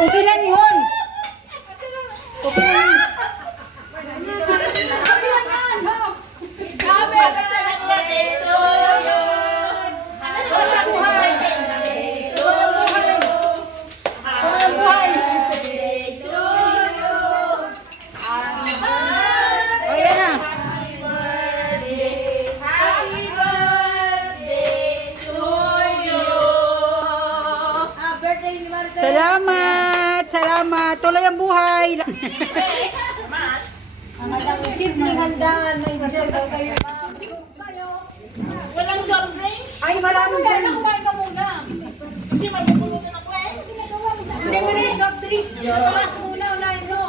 Okay lang yun. Okay lang. Salamat! Salamat! Tuloy ang buhay! Simpleng handaan, na-enjoy daw kayo. Walang soft drink? Ay, marami dyan. Kumain ka muna. Kasi mabubulutin ako eh. Hindi mo na yung soft drinks. Takas muna, unahin mo.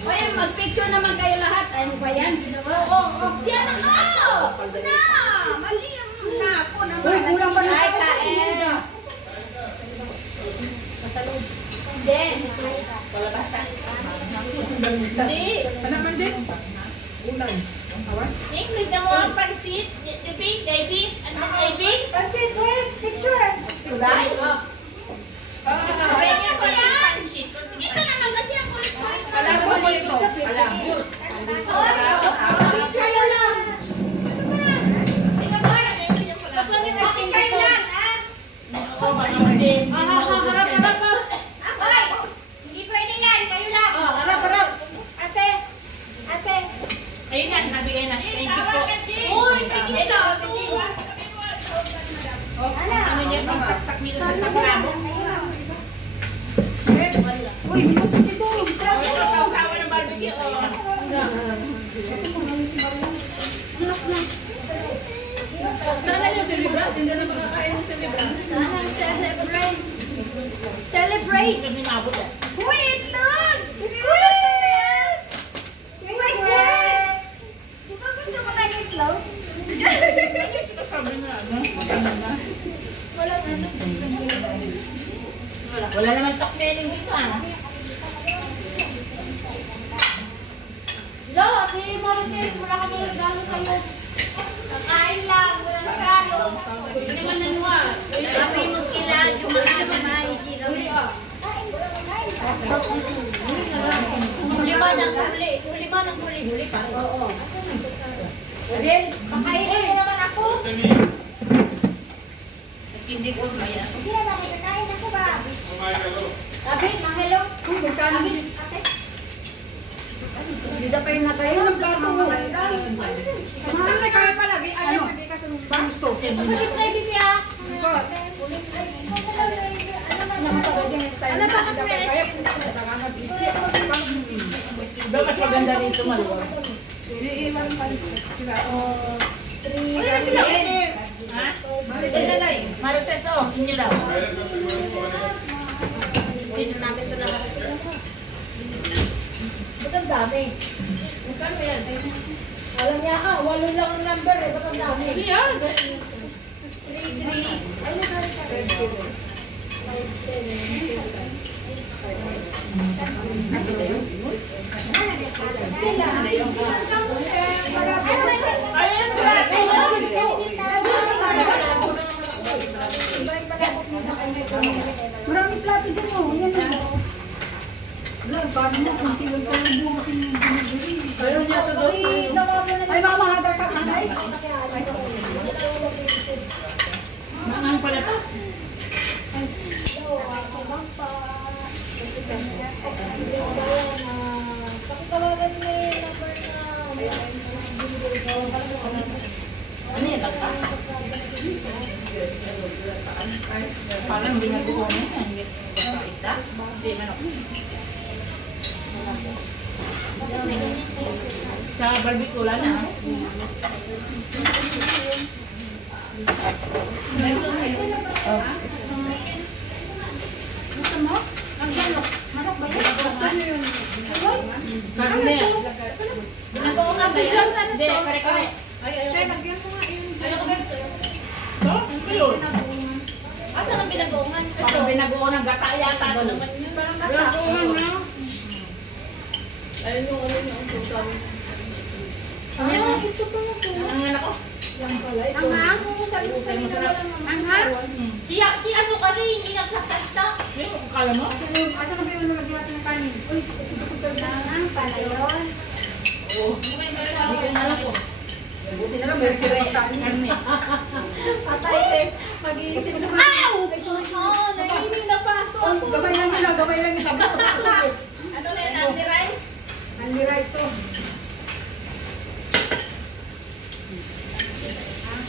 Oy, mag-picture naman kayo lahat. Ano ba yan? Si ano to? Na! Mali yung na po naman. Uy, kulang pa na. Ay, kain. Then, Hindi. Panaman din. Ingrid na mo ang pansit. David, David. Ano na David? Pansit, wait, picture. Right? Sabay niya sa Kasi yan. pansit. Ito naman kasi ang kulit-kulit. Alam mo ito. Alam mo. Picture yun lang. Okay kayo lang, ha? Hoy, hindi pwede yan. Kayo lang. Ate. Ayun na, nabigay na. Thank you po. Uy, sige na. Ano niya? Pagsaksak nito sa sakramo. Uy, gusto ko dito. Ito sa usawa ng barbecue. Sana yung celebrant. Hindi na makakain yung celebrant. Sana celebrate. Celebrate. Kami mabot eh. Wait lang! Wait! Wait, wait! Di ba gusto mo na yung itlog? Sabi nga, ano? Wala na Wala naman tokneling dito ah. Lo, Ate Marites, wala kami regalo sa'yo. Kakain lang, walang regalo. Hindi naman nanuwa. Kami muskila, yung mga hindi kami. Huli ba ng huli pa? Oo. Then, pakainin mo naman ako. Maski hindi ko kaya. Hindi na, kakain ako ba? Sabi, mahelo. Magkano? Hindi na pa yung natayo ng plato mo. Mahal na kaya pala. Ano? Gusto. Ako si Freddy siya. Ano ba ka Diba mas maganda rito maluwag? Ha? Marites oh, inyo daw. Ba't ang dami? Alam niya ka, 8 lang ang number eh. Ba't ang dami? Yan. Ay, Ayun sila. maraming plato dyan mo. Yan na. Paano mo? Kunti lang pa yung buong kasi yung binibili. Ayaw niya ito doon. Ay, mama, hadar ka ka, guys. Ano pala to? Pakitawagan mo yung number na Ano yan, tagpa? Parang binaguho na yan. Isda? Hindi, manok. Sa barbecue wala na. gusto mo? Ang manok. Manok ba yan? Parang na yan. Nag-oo ba yan? Hindi, kare-kare. Lagyan mo nga yun. Ayoko ba sa'yo? Ito, ano ba yun? Asan ang pinag-uungan? Parang binaguho ng gata yata. Ito naman yun. Parang Binaguhan na. Ayun yung ano yung ang ito pala to. Ang anak ko. Yan pala. Ito. Ang mo, sabi ko kanina walang Si ano kasi hindi nagsasalita. Yung kala mo? Asa na ba yung nalagyan natin ng kanin? Uy, super Ang pala yun. Hindi ko alam ko. Buti na lang, may sila magkain. Patay, te. Mag-iisip sa mga. Ay, sorry. Hindi na paso. Gabay lang yun, gabay lang yun. Sabi ko, sabi. Ano na yun? Andy Rice? Only rice to.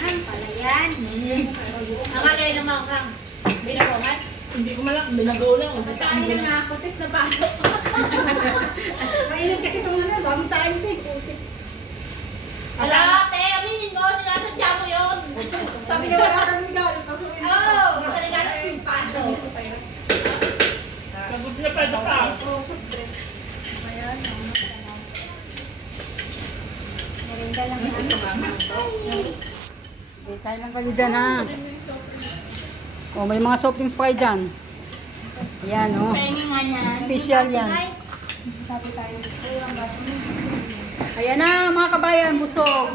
Ang pala yan. Ang kagaya ng mga kang. Binakongan? Hindi ko malang. Binagaw lang. Kain na nga, kutis na paso. Mainit kasi itong ano, bagong sa akin, te. Ala, te, aminin mo. Sinasadya mo yun. Sabi ka wala kang regalo. Pasukin. Oo. Makarigala yung paso. Sagot na pa ito ka. Ayan. Merinda lang namin. Okay, kain lang kayo dyan, ha? Oh, may mga soft drinks pa kayo dyan. Yan, oh. Pengi nga niya. Special yan. Sabi tayo. Ayan na, mga kabayan, busog.